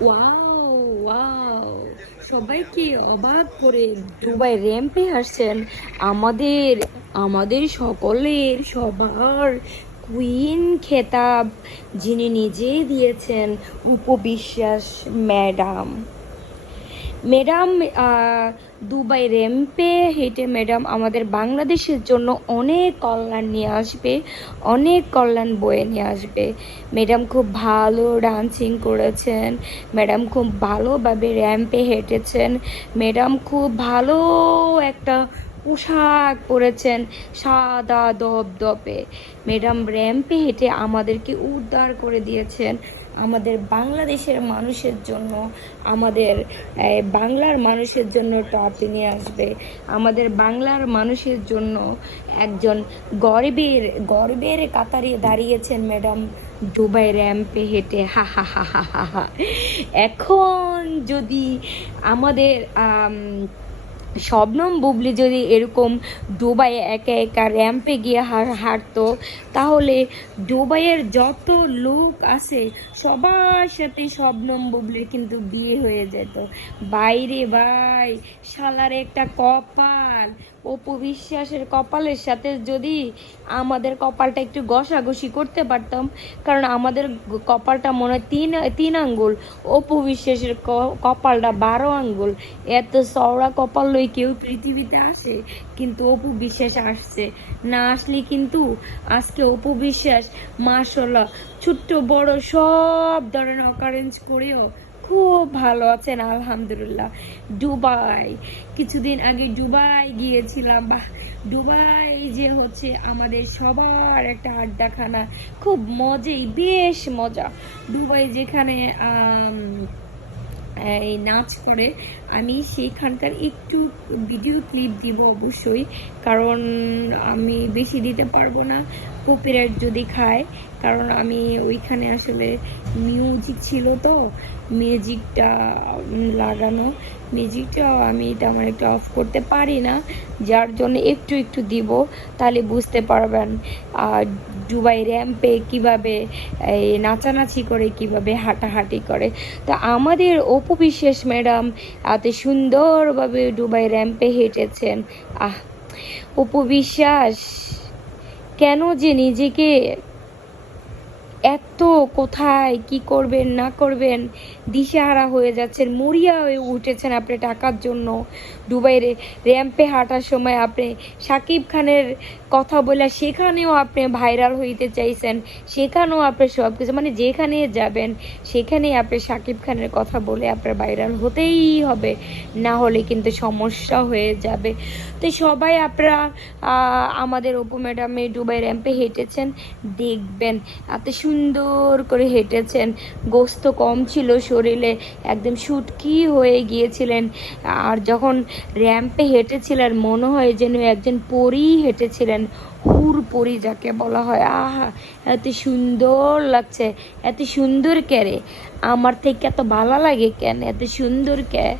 Wow wow সবাইকে অবাক করে দুবাই র্যাম্পে আসছেন। আমাদের আমাদের সকলের সবার কুইন খেতাব, যিনি নিজেই দিয়েছেন উপবিশ্বাস ম্যাডাম ম্যাডাম দুবাই র্যাম্পে হেঁটে ম্যাডাম আমাদের বাংলাদেশের জন্য অনেক কল্যাণ নিয়ে আসবে, অনেক কল্যাণ বয়ে নিয়ে আসবে। ম্যাডাম খুব ভালো ডান্সিং করেছেন ম্যাডাম খুব ভালোভাবে র্যাম্পে হেঁটেছেন ম্যাডাম খুব ভালো একটা পোশাক পরেছেন, সাদা দপদপে ম্যাডাম র্যাম্পে হেঁটে আমাদেরকে উদ্ধার করে দিয়েছেন। আমাদের বাংলাদেশের মানুষের জন্য আমাদের বাংলার মানুষের জন্য ট্রফি নিয়ে আসবে। আমাদের বাংলার মানুষের জন্য একজন গর্বের গর্বের কাতারে দাঁড়িয়েছেন ম্যাডাম দুবাই র্যাম্পে হেঁটে। হা হা হা হা হা। এখন যদি আমাদের আম, শবনম বুবলি যদি এরকম দুবাইয়ে একা একা র্যাম্পে গিয়ে হাঁটতো তাহলে দুবাইয়ের যত লোক আছে, সবার সাথে শবনম বুবলির কিন্তু বিয়ে হয়ে যেত। বাইরে ভাই, শালার একটা কপাল অপু বিশ্বাসের কপালের সাথে যদি আমাদের কপালটা একটু ঘষাঘষি করতে পারতাম, কারণ আমাদের কপালটা মনে হয় তিন তিন আঙ্গুল। অপু বিশ্বাসের কপালটা বারো আঙ্গুল। এত চওড়া কপাল লই কেউ পৃথিবীতে আসে, কিন্তু অপু বিশ্বাস আসছে। না আসলে কিন্তু আজকে অপু বিশ্বাস মাশাল্লাহ ছোট্ট বড় সব ধরনের অকারেঞ্জ করেও খুব ভালো আছেন, আলহামদুলিল্লাহ। দুবাই, কিছুদিন আগে দুবাই গিয়েছিলাম। বা দুবাই যে হচ্ছে আমাদের সবার একটা আড্ডাখানা। খুব মজাই, বেশ মজা। দুবাই যেখানে এই নাচ করে আমি সেইখানকার একটু ভিডিও ক্লিপ দিব অবশ্যই, কারণ আমি বেশি দিতে পারব না কপিরাইট যদি খায়, কারণ আমি ওইখানে আসলে মিউজিক ছিল তো মিউজিকটা লাগানো মিউজিকটা আমি তেমন একটা অফ করতে পারি না, যার জন্য একটু একটু দিব, তাহলে বুঝতে পারবেন, আর দুবাই র্যাম্পে কীভাবে নাচানাচি করে, কীভাবে হাঁটাহাঁটি করে। তো আমাদের অপু বিশ্বাস ম্যাডাম এত সুন্দরভাবে ডুবাই র্যাম্পে হেঁটেছেন। আহ উপবিশ্বাস বিশ্বাস কেন যে নিজেকে এত কোথায়, কি করবেন, না করবেন, দিশেহারা হয়ে যাচ্ছেন, মরিয়া হয়ে উঠেছেন আপনি টাকার জন্য। দুবাইরে র্যাম্পে হাঁটার সময় আপনি সাকিব খানের কথা বলে সেখানেও আপনি ভাইরাল হইতে চাইছেন, সেখানেও আপনি সব কিছু মানে যেখানে যাবেন, সেখানেই আপনি সাকিব খানের কথা বলে আপনার ভাইরাল হতেই হবে। না হলে কিন্তু সমস্যা হয়ে যাবে। তো সবাই আপনারা আমাদের অপু ম্যাডামে দুবাই র্যাম্পে হেঁটেছেন, দেখবেন। এত সুন্দর করে হেঁটেছেন। গোস্ত কম ছিল শরীরে। একদম শুটকি হয়ে গিয়েছিলেন। আর যখন র্যাম্পে হেঁটেছিলেন, মনে হয় যেন একজন পরী হেঁটেছিলেন। হুর পরি যাকে বলা হয়। আহা, এত সুন্দর লাগছে। এত সুন্দর কে রে? আমার থেকে এত ভালো লাগে কেন? এত সুন্দর কে?